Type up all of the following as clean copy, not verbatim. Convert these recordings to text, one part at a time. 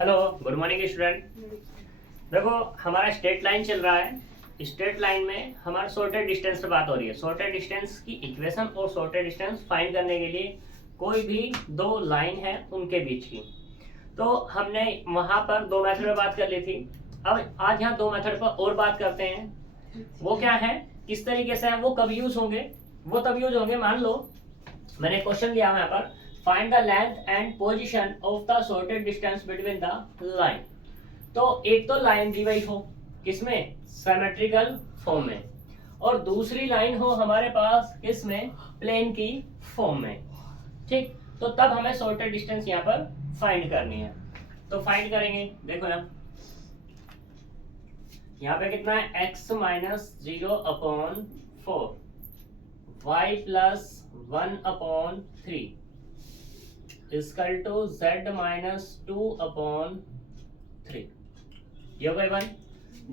Hello, good morning student. देखो, हमारा straight line चल रहा है। स्ट्रेट लाइन में हमारा सॉर्टेड डिस्टेंस पे बात हो रही है। सॉर्टेड डिस्टेंस की इक्वेशन और सॉर्टेड डिस्टेंस फाइंड करने के लिए कोई भी दो लाइन है उनके बीच की, तो हमने वहां पर दो मेथड पे बात कर ली थी। अब आज यहाँ दो मेथड पर और बात करते हैं। वो क्या है, किस तरीके से है, वो कब यूज होंगे? वो तब यूज होंगे, मान लो मैंने क्वेश्चन लिया यहाँ पर, find the length and position of the sorted distance between the line. तो एक तो लाइन दी हुई हो किसमें, सिमेट्रिकल फॉर्म में, और दूसरी लाइन हो हमारे पास किसमें, प्लेन की फॉर्म में। ठीक, तो तब हमें सॉर्टेड डिस्टेंस यहाँ पर फाइंड करनी है। तो फाइंड करेंगे, देखो यहाँ पे कितना है, x minus 0/4, y plus 1/3 equal to z minus 2/3। ये हो गई वन।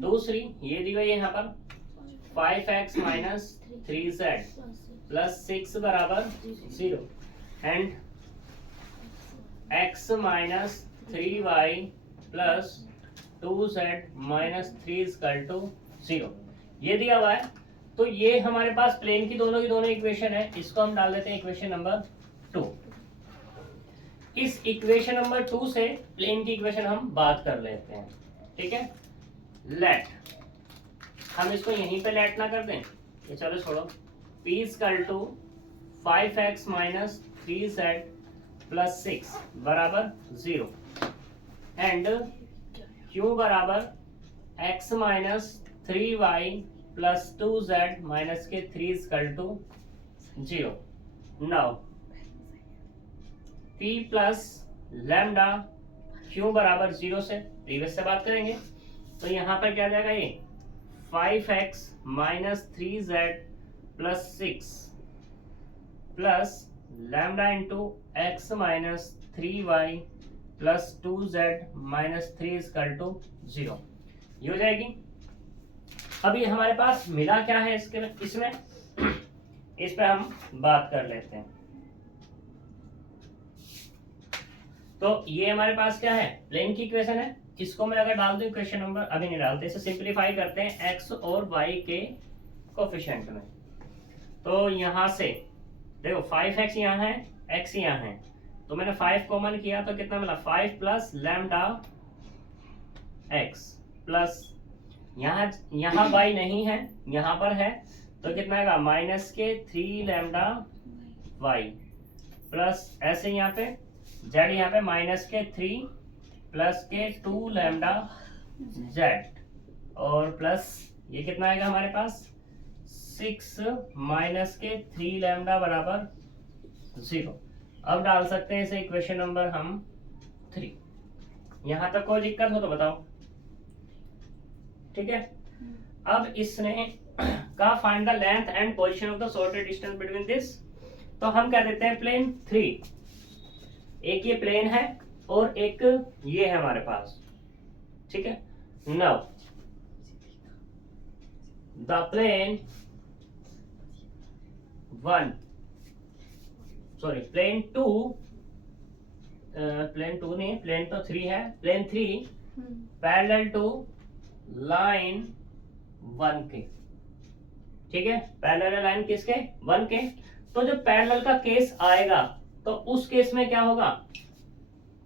दूसरी ये दी हुई है यहाँ पर 5x माइनस 3z प्लस 6 बराबर 0 and x minus 3y plus 2z minus 3 equal to 0। ये दिया हुआ है। तो ये हमारे पास प्लेन की दोनों इक्वेशन है। इसको हम डाल देते हैं इक्वेशन नंबर 2। इस इक्वेशन नंबर 2 से प्लेन की इक्वेशन हम बात कर लेते हैं। ठीक है, लेट, हम इसको यहीं पे लेट ना कर दें, ये चलो छोड़ो। p equal to 5x minus 3z plus 6 बराबर 0 एंड q बराबर x minus 3y plus 2z minus के 3 equal to 0। Now p plus lambda q बराबर 0 से प्रीवियस से बात करेंगे। तो यहाँ पर क्या जाएगा, ये 5x minus 3z plus 6 plus lambda into x minus 3y plus 2z minus 3 equal to 0। ये हो जाएगी। अभी हमारे पास मिला क्या है इसमें इस पे हम बात कर लेते हैं। तो ये हमारे पास क्या है, प्लेन की इक्वेशन है। इसको मैं अगर डाल दूं इक्वेशन नंबर, अभी नहीं डालते, इसे सिंपलीफाई करते हैं x और y के कोफिशिएंट में। तो यहां से देखो 5x यहाँ है, x यहाँ है, तो मैंने 5 कॉमन किया तो कितना मिला, 5 प्लस लैम्डा x प्लस यहाँ y नहीं है, यहाँ पर है, तो कितना आएगा, माइनस के 3 लैम्डा y प्लस ऐसे यहाँ पे z, यहाँ पे माइनस के 3 प्लस के 2 लैम्डा z और प्लस ये कितना आएगा हमारे पास 6 माइनस के 3 लैम्डा बराबर 0। अब डाल सकते हैं इसे इक्वेशन नंबर हम 3। यहां तक कोई दिक्कत हो तो बताओ। ठीक है, अब इसने का find the length and position of the sorted distance between this, तो हम कह देते हैं प्लेन 3। एक ये प्लेन है और एक ये है हमारे पास। ठीक है, now the plane 1 sorry plane 2 plane 2 नहीं, प्लेन तो 3 है, प्लेन 3 पैरेलल टू लाइन 1 के। ठीक है, पैरेलल लाइन किसके, 1 के। तो जब पैरेलल का केस आएगा तो उस केस में क्या होगा,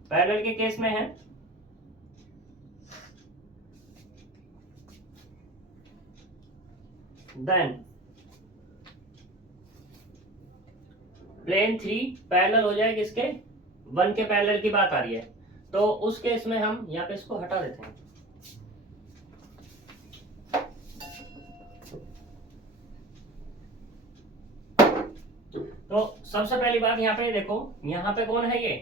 पैरेलल के केस में है देन प्लेन 3 पैरेलल हो जाए किसके, 1 के पैरेलल की बात आ रही है। तो उस केस में हम यहाँ पे इसको हटा देते हैं। तो सबसे पहली बात यहाँ पे देखो, यहाँ पे कौन है, ये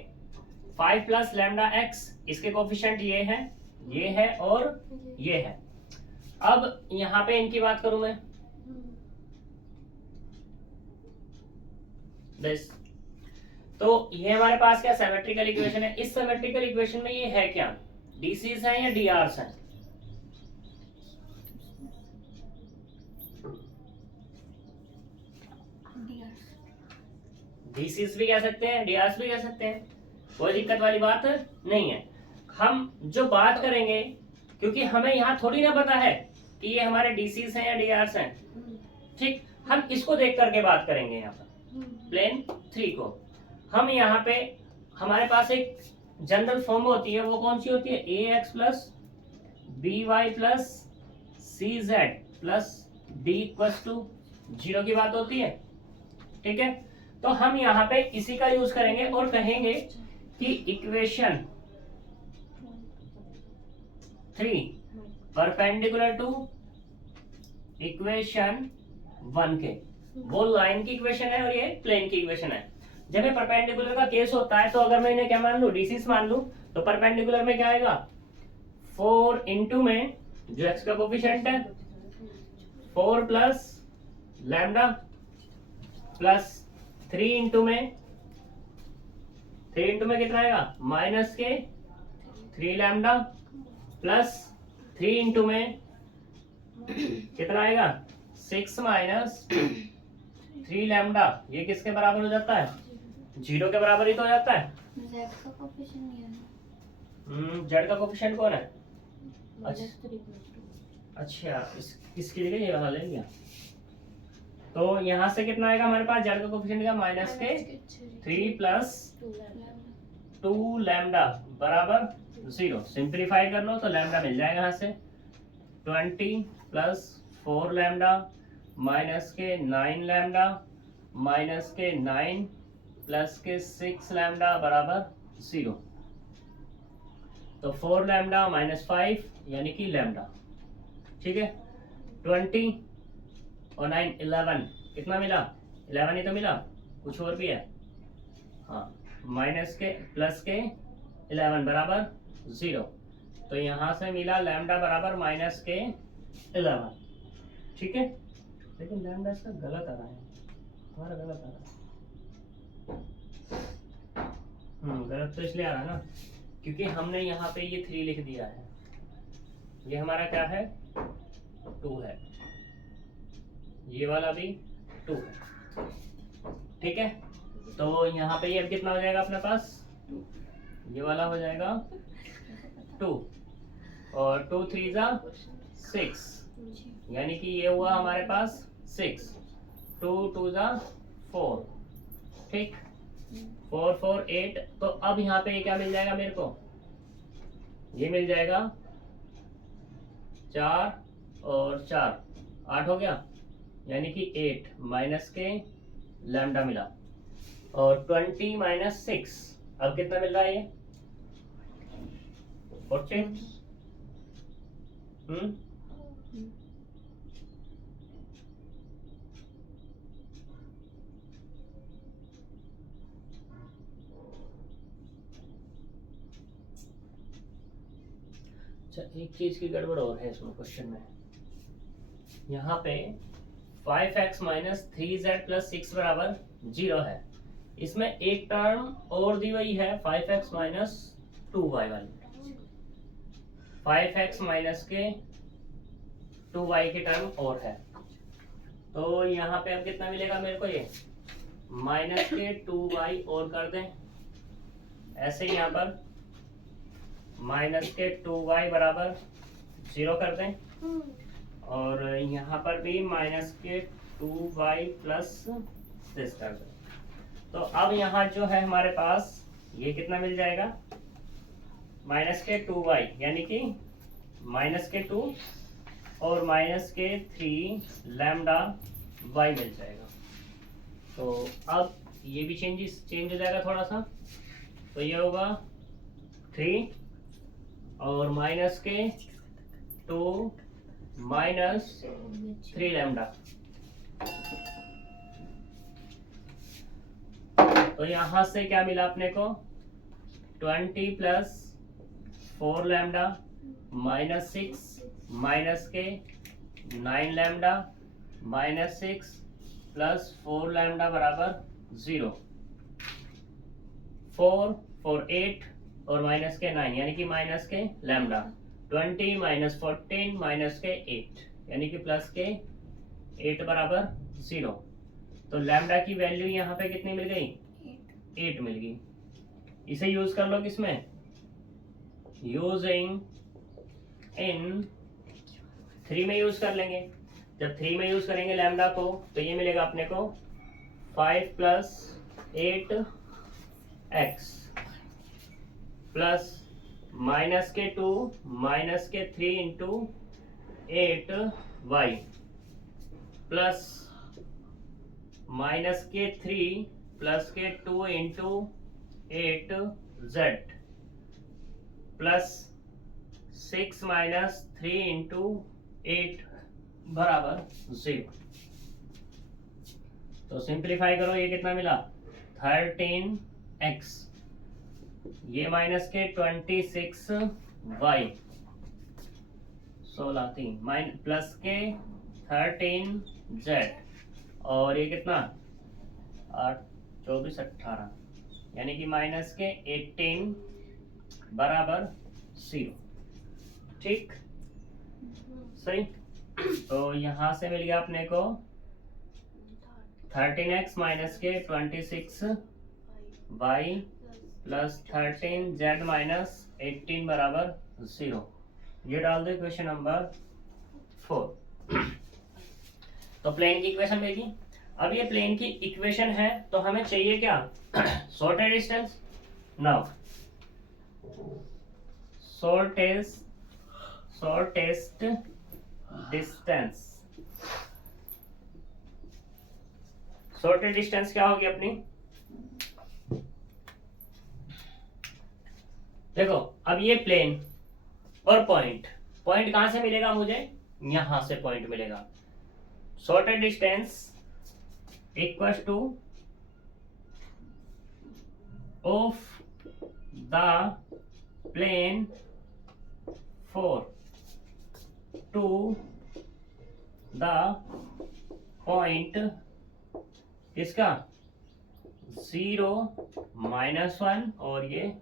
5 प्लस लैम्डा x, इसके कोफिशिएंट ये है और ये है। अब यहाँ पे इनकी बात करूं मैं, दिस, तो ये हमारे पास क्या सिमेट्रिकल इक्वेशन है। इस सिमेट्रिकल इक्वेशन में ये है क्या, डीसीज है या डीआरस है, डीसीज भी कह सकते हैं, डीआरस भी कह सकते हैं, कोई दिक्कत वाली बात नहीं है। हम जो बात करेंगे, क्योंकि हमें यहाँ थोड़ी ना पता है कि ये हमारे डीसीस हैं या डीआरस हैं, ठीक, हम इसको देख करके बात करेंगे। यहाँ पर प्लेन 3 को हम यहाँ पे हमारे पास एक जनरल फॉर्म होती है, वो कौन सी होती है, A X plus B Y plus C Z plus D equals to 0 की बात होती है, ठीक है। तो हम यहाँ पे इसी का यूज करेंगे और कहेंगे कि इक्वेशन 3 परपेंडिकुलर टू इक्वेशन 1 के, वो लाइन की इक्वेशन है और ये प्लेन की इक्वेशन है। जब ये परपेंडिकुलर का केस होता है तो अगर मैं इन्हें क्या मान लूं, डीसीस मान लूं, तो परपेंडिकुलर में क्या आएगा, 4 इंटू में जो एक्स का कोफिशिएंट है 4 प्लस लैम्डा प्लस 3 इंटू में कितना आएगा, माइनस के 3 लैम्डा प्लस 3 इंटू में कितना आएगा, 6 माइनस 3 लैम्डा। ये किसके बराबर हो जाता है, 0 के बराबर ही तो हो जाता है। जेड का कोफिशिएंट ये है। जेड का कोफिशिएंट कौन है, अच्छा इसकी जगह ये वाला ले लिया। तो यहाँ से कितना आएगा हमारे पास, जेड का कोफिशिएंट का माइनस के 3 प्लस 2 लैम्डा बराबर 0। सिंप्लीफाई कर लो तो लैम्डा मिल जाएगा यहाँ से 20 प्लस 4 लैम्डा माइनस के 9 लैम्डा माइनस के 9 प्लस के 6 लैम्डा बराबर 0। तो 4 लैम्डा माइनस 5 यानी कि लैम्डा, ठीक है। 20 और 9 11, कितना मिला, 11 ही तो मिला, कुछ और भी है, हाँ, माइनस के प्लस के 11 बराबर 0। तो यहाँ से मिला लैम्डा बराबर माइनस के 11, ठीक है। लेकिन लैम्डा इसका गलत आ रहा है, हमारा गलत आ रहा है। गलत तो इसलिए आ रहा है ना क्योंकि हमने यहाँ पे ये 3 लिख दिया है, ये हमारा क्या है, 2 है, ये वाला भी 2 है, ठीक है। तो यहाँ पे ये अब कितना हो जाएगा अपने पास, ये वाला हो जाएगा 2 और 2 3 जा 6, यानी कि ये हुआ हमारे पास 6, 2 2 जा 4, ठीक, 4 4 8। तो अब यहाँ पे क्या मिल जाएगा मेरे को, ये मिल जाएगा 4 और 4 8 हो गया, यानी कि 8 माइनस के लैम्डा मिला और 20 माइनस 6, अब कितना मिल रहा है ये 14। एक चीज की गड़बड़ और है इसमें क्वेश्चन में, यहाँ पे 5x माइनस 3z प्लस 6 बराबर 0 है। इसमें एक टर्म और दी हुई है 5x माइनस 2y वाली, 5x माइनस के 2y की टर्म और है। तो यहाँ पे अब कितना मिलेगा मेरे को, ये माइनस के 2y और कर दें, ऐसे यहाँ पर माइनस के 2y बराबर 0 कर दें और यहाँ पर भी माइनस के 2y प्लस 6 कर दें। तो अब यहाँ जो है हमारे पास ये कितना मिल जाएगा, माइनस के 2y यानी कि माइनस के 2 और माइनस के 3 लैम्डा y मिल जाएगा। तो अब ये भी चेंज हो जाएगा थोड़ा सा, तो ये होगा 3 और माइनस के 2 माइनस 3 लैम्डा। तो यहां से क्या मिला अपने को, 20 प्लस 4 लैम्डा माइनस 6 माइनस के 9 लैम्डा माइनस 6 प्लस 4 लैम्डा बराबर 0। 4 4 8 और माइनस के 9 यानी कि माइनस के लैम्डा, 20 माइनस 14 माइनस के 8 यानी कि प्लस के 8 बराबर 0। तो लैम्डा की वैल्यू यहाँ पे कितनी मिल गई, 8 मिल गई। इसे यूज कर लो किसमें, यूजिंग इन 3 में यूज कर लेंगे। जब 3 में यूज करेंगे लैम्डा को तो ये मिलेगा अपने को 5 प्लस 8x प्लस माइनस के 2 माइनस के 3 इंटू 8y प्लस माइनस के 3 प्लस के 2 into 8z plus 6 minus 3 into 8 बराबर 0। तो सिंप्लीफाई करो, ये कितना मिला 13x, ये माइनस के 26y 16 3 प्लस के 13z और ये कितना 8 24 18 यानी कि माइनस के 18 बराबर 0। ठीक, सही। तो यहां से मिल गया अपने को 13x माइनस के 26y प्लस 13z माइनस 18 बराबर 0। ये डाल दो इक्वेशन नंबर 4। तो प्लेन की इक्वेशन मिल गई। अब ये प्लेन की इक्वेशन है तो हमें चाहिए क्या shortest distance. Now shortest distance, shortest distance क्या होगी अपनी, देखो अब ये प्लेन और पॉइंट कहां से मिलेगा मुझे, यहां से पॉइंट मिलेगा। Shortest distance equals to of the plane for to the point इसका 0 -1 और ये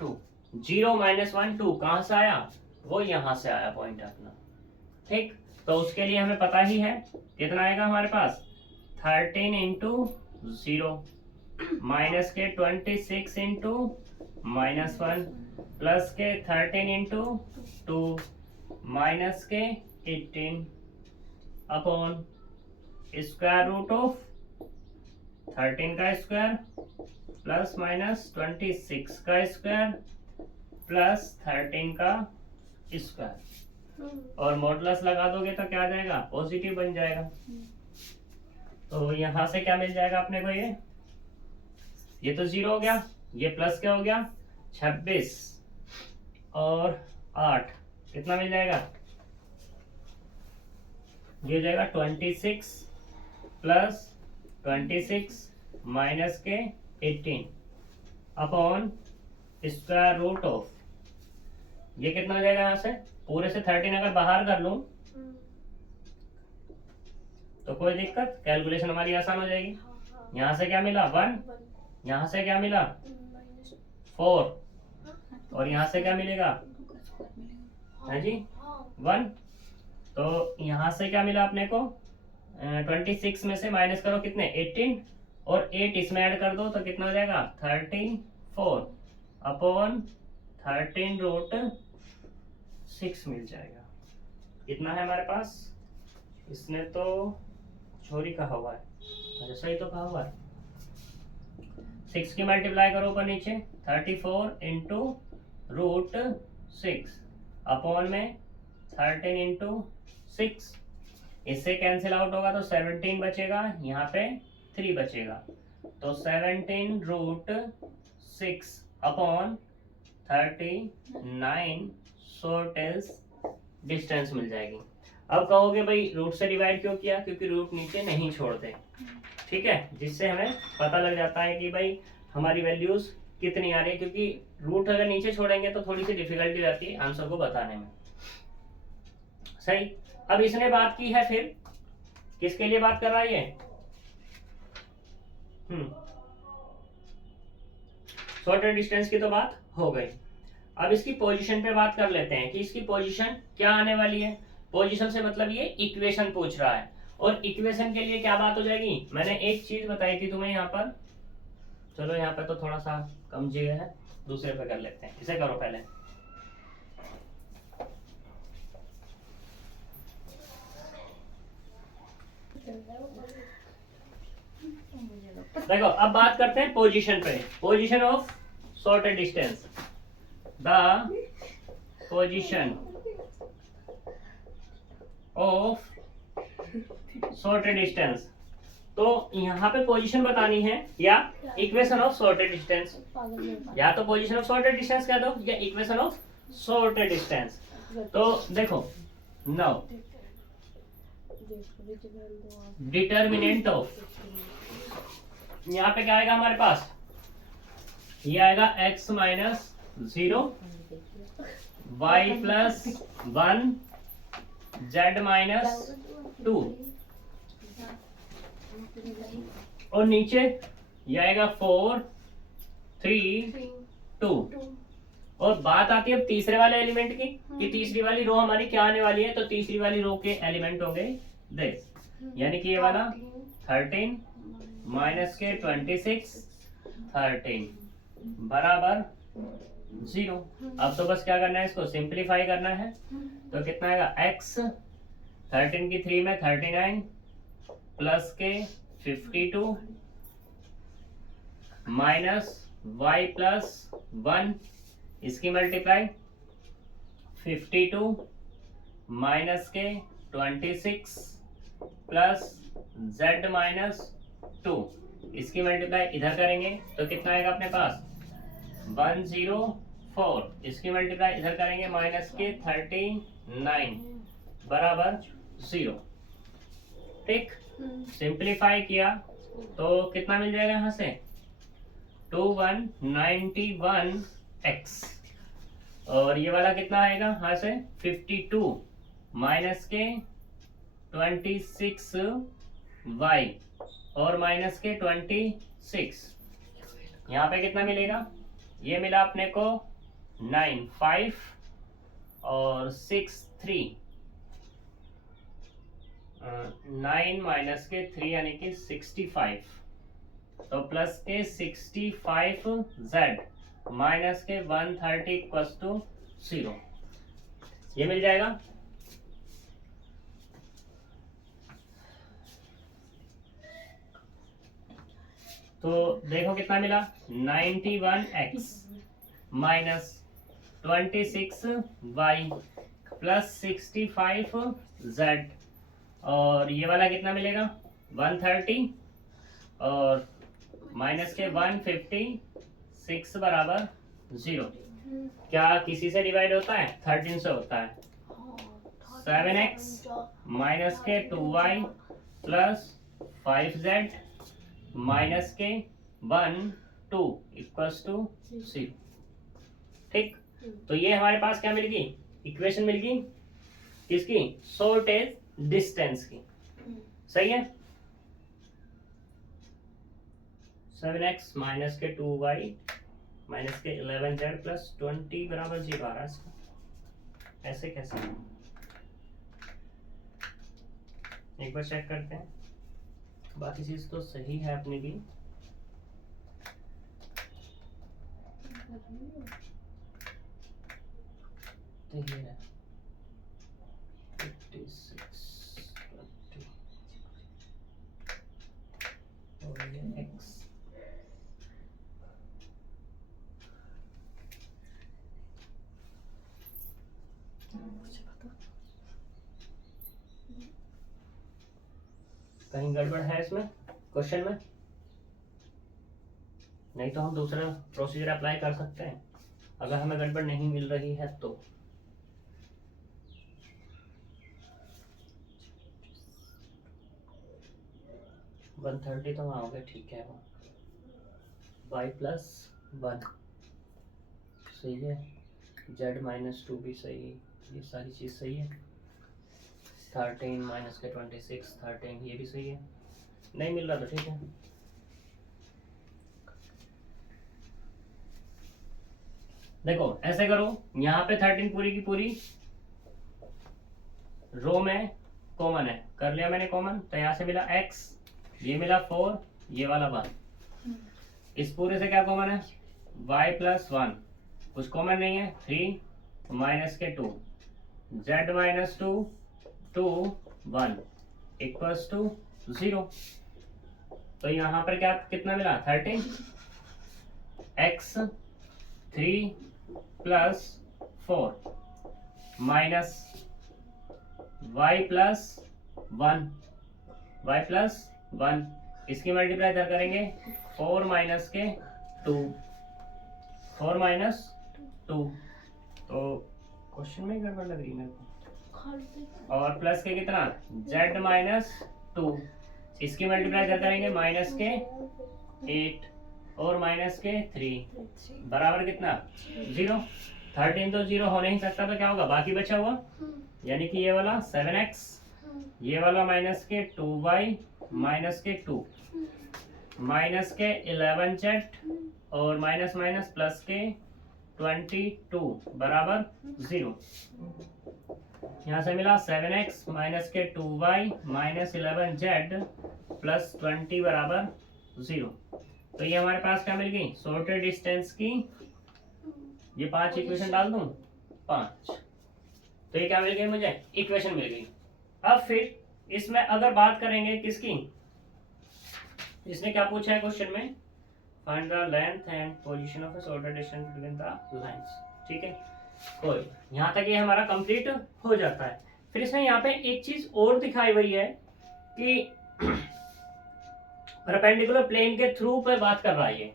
2। 0 -1 2 कहां से आया, वो यहां से आया पॉइंट अपना। ठीक, तो उसके लिए हमें पता ही है कितना आएगा हमारे पास 13 इंटू 0 माइनस के 26 इंटू -1 प्लस के 13 इंटू 2 माइनस के 18 अपॉन स्क्वायर रूट ऑफ 13 का स्क्वायर प्लस माइनस 26 का स्क्वायर प्लस 13 का स्क्वायर और मॉडुलस लगा दोगे तो क्या आ जाएगा, पॉजिटिव बन जाएगा। तो यहां से क्या मिल जाएगा अपने को, ये तो 0 हो गया, ये प्लस क्या हो गया 26 और 8 कितना मिल जाएगा, ये हो जाएगा 26 प्लस 26 माइनस के 18 अपॉन स्क्वायर रूट ऑफ, ये कितना हो जाएगा, यहाँ से पूरे से 13 अगर बाहर कर लूं तो कोई दिक्कत, कैलकुलेशन हमारी आसान हो जाएगी। यहाँ से क्या मिला 1, यहाँ से क्या मिला 4 और यहाँ से क्या मिलेगा, हाँ जी 1। तो यहाँ से क्या मिला अपने को 26 में से माइनस करो कितने 18 और 8 इसमें ऐड कर दो तो कितना हो जाएगा 34 अपॉन 13 रूट 6 मिल जाएगा। कितना है हमारे पास, इसने तो छोरी कहा हुआ है, अच्छा सही तो कहा हुआ है। 6 की मल्टीप्लाई करो ऊपर नीचे 34 इंटू रूट 6 अपॉन में 13 इंटू 6, इससे कैंसिल आउट होगा तो 17 बचेगा, यहाँ पे 3 बचेगा तो 17 रूट 6 अपॉन 39 शॉर्टेस्ट डिस्टेंस मिल जाएगी। अब कहोगे भाई रूट से डिवाइड क्यों किया, क्योंकि रूट नीचे नहीं छोड़ते, ठीक है, जिससे हमें पता लग जाता है कि भाई हमारी वैल्यूज कितनी आ रही है, क्योंकि रूट अगर नीचे छोड़ेंगे तो थोड़ी सी डिफिकल्टी आती है आंसर को बताने में। सही, अब इसने बात की है, फिर किसके लिए बात कर रहा है ये, शॉर्टेस्ट डिस्टेंस की तो बात हो गई। अब इसकी पोजीशन पे बात कर लेते हैं कि इसकी पोजीशन क्या आने वाली है। पोजीशन से मतलब ये इक्वेशन पूछ रहा है, और इक्वेशन के लिए क्या बात हो जाएगी, मैंने एक चीज बताई थी तुम्हें यहाँ पर, चलो यहाँ पे तो थोड़ा सा कम जगह है, दूसरे पे कर लेते हैं, इसे करो पहले। देखो अब बात करते हैं पोजीशन पे। Position of shorted distance, the position of shorted distance. तो यहाँ पे पोजीशन बतानी है या इक्वेशन ऑफ शॉर्टेड डिस्टेंस, या तो पोजीशन ऑफ शॉर्टेड डिस्टेंस कह दो या इक्वेशन ऑफ शॉर्टेड डिस्टेंस। तो देखो नाउ डिटर्मिनेंट ऑफ, यहाँ पे क्या आएगा हमारे पास, ये आएगा x minus 0 y plus 1 z minus 2 और नीचे ये आएगा 4 3 2। और बात आती है अब तीसरे वाले एलिमेंट की कि तीसरी वाली रो हमारी क्या आने वाली है। तो तीसरी वाली रो के एलिमेंट होंगे दिस, यानी कि ये वाला 13 माइनस के 26 13 बराबर 0। अब तो बस क्या करना है, इसको सिंप्लीफाई करना है। तो कितना आएगा x 13 की 3 में 39 प्लस के 52 माइनस y प्लस 1 इसकी मल्टीप्लाई 52 माइनस के 26 प्लस z माइनस 2 इसकी मल्टीप्लाई इधर करेंगे तो कितना आएगा अपने पास 104। इसकी मल्टीप्लाई इधर करेंगे माइनस के 39 बराबर 0। ठीक, सिंप्लीफाई किया तो कितना मिल जाएगा यहाँ से 2191x और ये वाला कितना आएगा यहाँ से 52 माइनस के 26y और माइनस के 26। यहाँ पे कितना मिलेगा, ये मिला अपने को 9 5 और 6 3 9 माइनस के 3 यानी कि 65 तो प्लस के 65z माइनस के 130 इक्वल्स टू 0 ये मिल जाएगा। तो देखो कितना मिला 91x minus 26y plus 65z और ये वाला कितना मिलेगा 130 और माइनस के 156 बराबर 0। क्या किसी से डिवाइड होता है 13 से होता है। 7x माइनस के 2y प्लस 5z माइनस के 1 2 इक्वल्स टू 0। ठीक, तो ये हमारे पास क्या मिल गई, इक्वेशन मिल गई किसकी, शॉर्टेज डिस्टेंस की। सही है। 7x माइनस के 2y माइनस के 11z प्लस 20 बराबर 0 आ रहा है इसका, ऐसे कैसे, एक बार चेक करते हैं। बाकी चीज तो सही है अपनी भी। तो ये है 56 20 और ये x कहीं गड़बड़ है इसमें क्वेश्चन में, नहीं तो हम दूसरा प्रोसीजर अप्लाई कर सकते हैं अगर हमें गड़बड़ नहीं मिल रही है तो। वन 130 तो वहाँ हो गया, ठीक है। वो y प्लस 1 सही है, z माइनस 2 भी सही है, ये सारी चीज़ सही है। 13 माइनस के 26 13 ये भी सही है। नहीं मिल रहा तो ठीक है। देखो ऐसे करो, यहाँ पे 13 पूरी की पूरी रो में कॉमन है, कर लिया मैंने कॉमन, तो यहाँ से मिला x, ये मिला 4, ये वाला 1। इस पूरे से क्या कॉमन है y प्लस 1, कुछ कॉमन नहीं है 3 माइनस के 2 z माइनस 2 2 1 इक्वल्स टू 0। तो यहाँ पर क्या कितना मिला 13 x 3 plus 4 minus y plus 1 इसकी मल्टीप्लाई इधर करेंगे 4 माइनस के 2 तो क्वेश्चन में गड़बड़ लग रही है मेरे को। और प्लस के कितना z माइनस 2 इसकी मल्टीप्लाई इधर करेंगे माइनस के 8 और माइनस के 3 बराबर कितना 0। 13 तो 0 हो नहीं सकता, तो क्या होगा बाकी बचा हुआ, यानी कि ये वाला 7x, ये वाला माइनस के 2y माइनस के 2 माइनस के 11z और माइनस माइनस प्लस के 22 बराबर 0। यहाँ से मिला 7x माइनस के 2y माइनस 11z प्लस 20 बराबर 0। तो ये हमारे पास क्या मिल गई सॉर्टेड डिस्टेंस की, ये 5 इक्वेशन डाल दूं 5, तो ये क्या मिल गई मुझे इक्वेशन मिल गई। अब फिर इसमें अगर बात करेंगे किसकी, इसने क्या पूछा है क्वेश्चन में, find the length and position of a sorted distance between the lines. ठीक है, कोई यहाँ तक ये हमारा कंप्लीट हो जाता है। फिर इसमें यहाँ पे एक चीज और दिखाई हुई है कि परपेंडिकुलर प्लेन के थ्रू पे बात कर रहा है। ये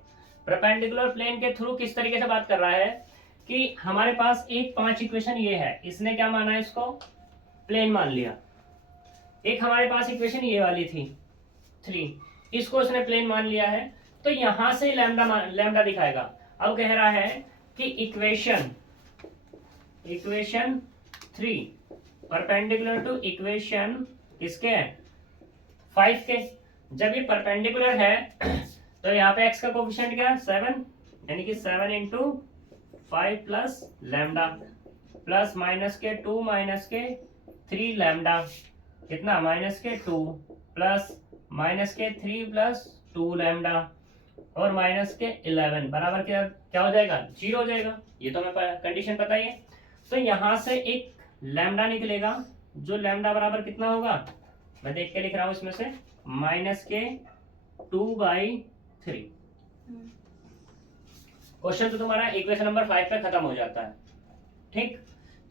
परपेंडिकुलर प्लेन के थ्रू किस तरीके से बात कर रहा है कि हमारे पास एक 5 इक्वेशन ये है, इसने क्या माना है इसको प्लेन मान लिया। एक हमारे पास इक्वेशन ये वाली थी 3, इसको इसने प्लेन मान लिया है, तो यहां से लैम्डा दिखाएगा। अब कह रहा है कि इक्वेशन 3 परपेंडिकुलर टू इक्वेशन किसके है 5 के। जब ये परपेंडिकुलर है तो यहाँ पे x का कोफिशिएंट क्या है 7, यानी कि 7 into 5 plus lambda plus minus के 2 माइनस के 3 लैम्डा कितना माइनस के 2 प्लस माइनस के 3 प्लस 2 लैम्डा और माइनस के 11 बराबर क्या हो जाएगा 0 हो जाएगा। ये तो हमें कंडीशन पता ही है। तो यहाँ से एक लैम्डा निकलेगा, जो लैम्डा बराबर कितना होगा, मैं देख के लिख रहा हूँ इसमें से माइनस के 2/3। क्वेश्चन तो तुम्हारा इक्वेशन नंबर 5 पे खत्म हो जाता है। ठीक,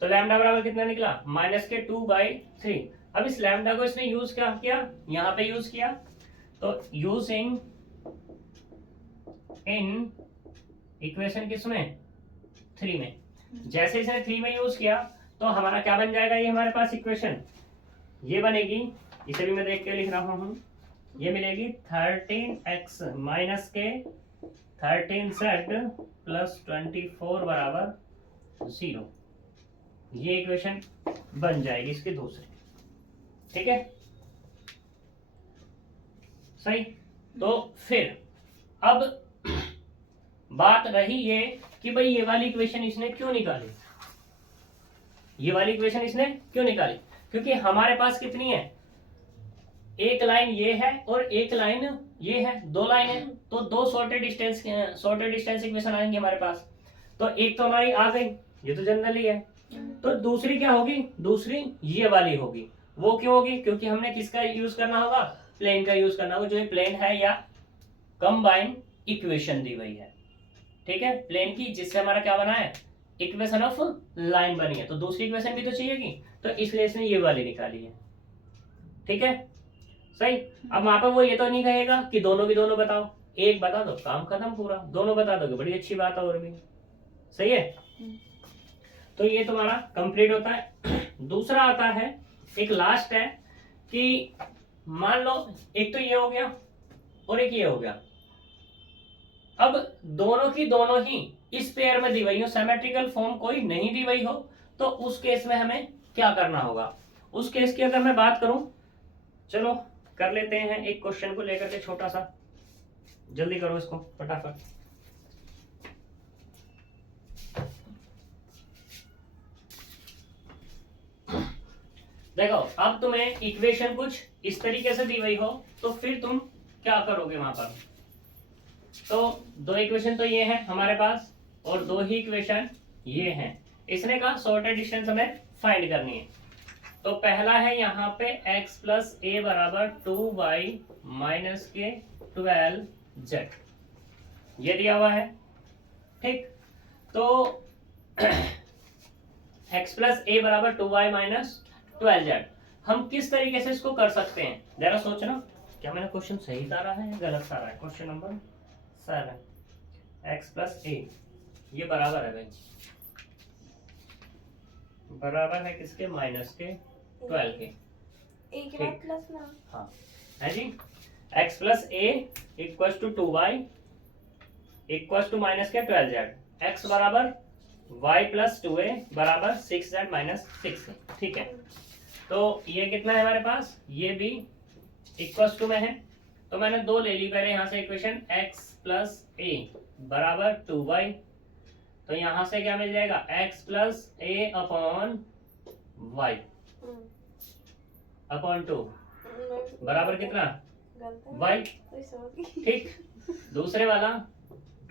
तो लैम्डा बराबर कितना निकला माइनस के 2/3। अब इस लैम्डा को इसने यूज क्या किया, यहाँ पे यूज किया, तो यूजिंग इन इक्वेशन किसमें 3 में, जैसे इसने 3 में यूज किया तो हमारा क्या बन जाएगा, ये हमारे पास इक्वेशन ये बनेगी, इसे भी मैं देख के लिख रहा हूँ, ये मिलेगी 13x माइनस के 13z प्लस 24 बराबर 0। ये इक्वेशन बन जाएगी इसकी दूसरी। ठीक है, सही। तो फिर अब बात रही ये कि भाई ये वाली इक्वेशन इसने क्यों निकाली, ये वाली इक्वेशन इसने क्यों निकाली, क्योंकि हमारे पास कितनी है, एक लाइन ये है और एक लाइन ये है, 2 लाइन है, तो 2 सॉर्टेड डिस्टेंस इक्वेशन आएंगे हमारे पास। तो एक तो हमारी आ गई, ये तो जनरली है, तो दूसरी क्या होगी, दूसरी ये वाली होगी। वो क्यों होगी, क्योंकि हमने किसका यूज करना होगा, प्लेन का यूज करना होगा, जो ये प्लेन है या कंबाइन इक्वेशन दी हुई है। ठीक है, प्लेन की, जिससे हमारा क्या बना है इक्वेशन ऑफ लाइन बनी है, तो दूसरी इक्वेशन भी तो चाहिएगी, तो इसलिए इसने ये वाली निकाली है। ठीक है, सही। अब वहां पर वो ये तो नहीं कहेगा कि दोनों भी दोनों बताओ, एक बता दो काम खत्म पूरा, दोनों बता दोगे बड़ी अच्छी बात है और भी, सही है। तो ये तुम्हारा कंप्लीट होता है। दूसरा आता है, एक लास्ट है कि मान लो एक तो ये हो गया और एक ये हो गया, अब दोनों की दोनों ही इस पेयर में दी हुई हो, सिमेट्रिकल फॉर्म कोई नहीं दी हुई हो, तो उस केस में हमें क्या करना होगा। उस केस की अगर मैं बात करूं, चलो कर लेते हैं एक क्वेश्चन को लेकर के छोटा सा, जल्दी करो इसको फटाफट। देखो, अब तुम्हें इक्वेशन कुछ इस तरीके से दी हुई हो, तो फिर तुम क्या करोगे वहां पर। तो 2 इक्वेशन तो ये है हमारे पास और 2 ही इक्वेशन ये हैं। इसने कहा सॉर्टेड डिस्टेंस हमें फाइंड करनी है, तो पहला है यहाँ पे x प्लस ए बराबर 2y माइनस के 12z, ये दिया हुआ है। ठीक, तो x प्लस ए बराबर 2y माइनस 12z, हम किस तरीके से इसको कर सकते हैं, जरा सोचना। क्या मैंने क्वेश्चन सही तारा है या गलत तारा है? क्वेश्चन नंबर 7, x प्लस ए, ये बराबर है भाई, बराबर है किसके? माइनस के 12 के। एक के बाद प्लस ना। हाँ है जी, x plus a equal to 2y equal to minus के 12z, x बराबर y प्लस 2a बराबर 6z माइनस 6 है। ठीक है, तो ये कितना है हमारे पास? ये भी इक्वल टू में है, तो मैंने दो ले ली पहले यहाँ से इक्वेशन, x प्लस ए बराबर 2y, तो यहाँ से क्या मिल जाएगा? x plus A upon Y upon 2 बराबर कितना? y। ठीक, दूसरे वाला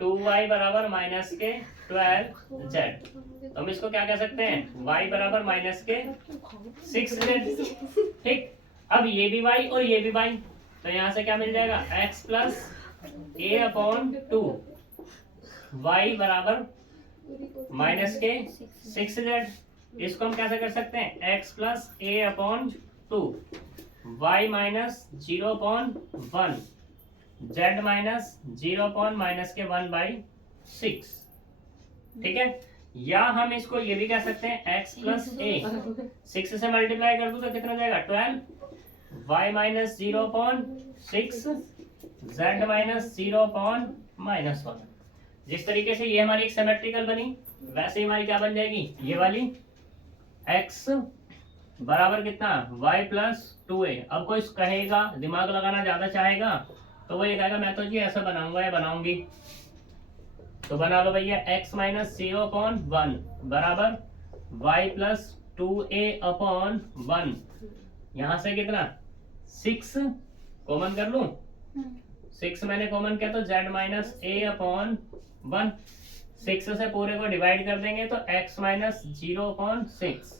2y बराबर माइनस के 12z, तो हम इसको क्या कह सकते हैं? y बराबर माइनस के 6z। ठीक, अब ये भी y और ये भी y, तो यहाँ से क्या मिल जाएगा? x plus A upon 2, y बराबर माइनस के 6z। इसको हम कैसे कर सकते हैं? x plus A upon 2, y minus 0 upon 1, z minus 0 upon minus के 1/6। ठीक है, या हम इसको ये भी कह सकते हैं x प्लस ए 6 से मल्टीप्लाई कर दूं तो कितना जाएगा? 12, y minus 0 upon 6, z minus 0 upon minus 1। जिस तरीके से ये हमारी एक सिमेट्रिकल बनी, वैसे ही हमारी क्या बन जाएगी? ये वाली x बराबर कितना? y plus 2a। अब कोई कहेगा, दिमाग लगाना ज्यादा चाहेगा, तो वो ये कहेगा मैं तो जी ऐसा बनाऊंगा या बनाऊंगी, तो बना लो भैया, x माइनस 0 अपॉन 1 बराबर y प्लस 2a अपॉन 1, यहाँ से कितना? 6 कॉमन कर लूं, 6 मैंने कॉमन किया तो z माइनस a अपॉन 1, 6 से पूरे को डिवाइड कर देंगे तो x minus 0 upon 6,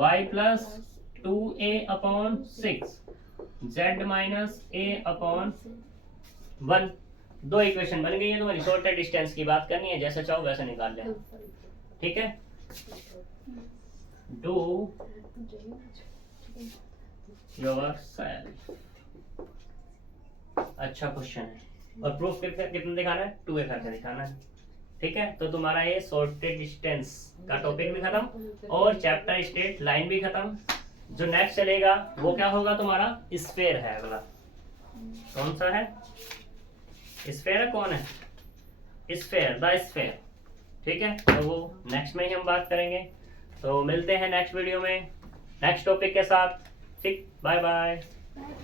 y plus 2a upon 6, z minus a upon 1। दो इक्वेशन बन गई है, तुम्हारी शॉर्टेड डिस्टेंस की बात करनी है, जैसा चाहो वैसा निकाल लें। ठीक है, डू योरसेल्फ। अच्छा क्वेश्चन है, और प्रूफ कितना दिखाना है? 2a करके दिखाना है। ठीक है, तो तुम्हारा ये शॉर्टेड डिस्टेंस का टॉपिक भी खत्म और चैप्टर स्टेट लाइन भी खत्म। जो नेक्स्ट चलेगा वो क्या होगा? तुम्हारा स्फीयर है अगला। कौन सा है? स्फीयर है, कौन है? Sphere, the sphere. ठीक है, तो वो नेक्स्ट में ही हम बात करेंगे। तो मिलते हैं नेक्स्ट वीडियो में नेक्स्ट टॉपिक के साथ। ठीक, बाय बाय। Bye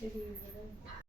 bye.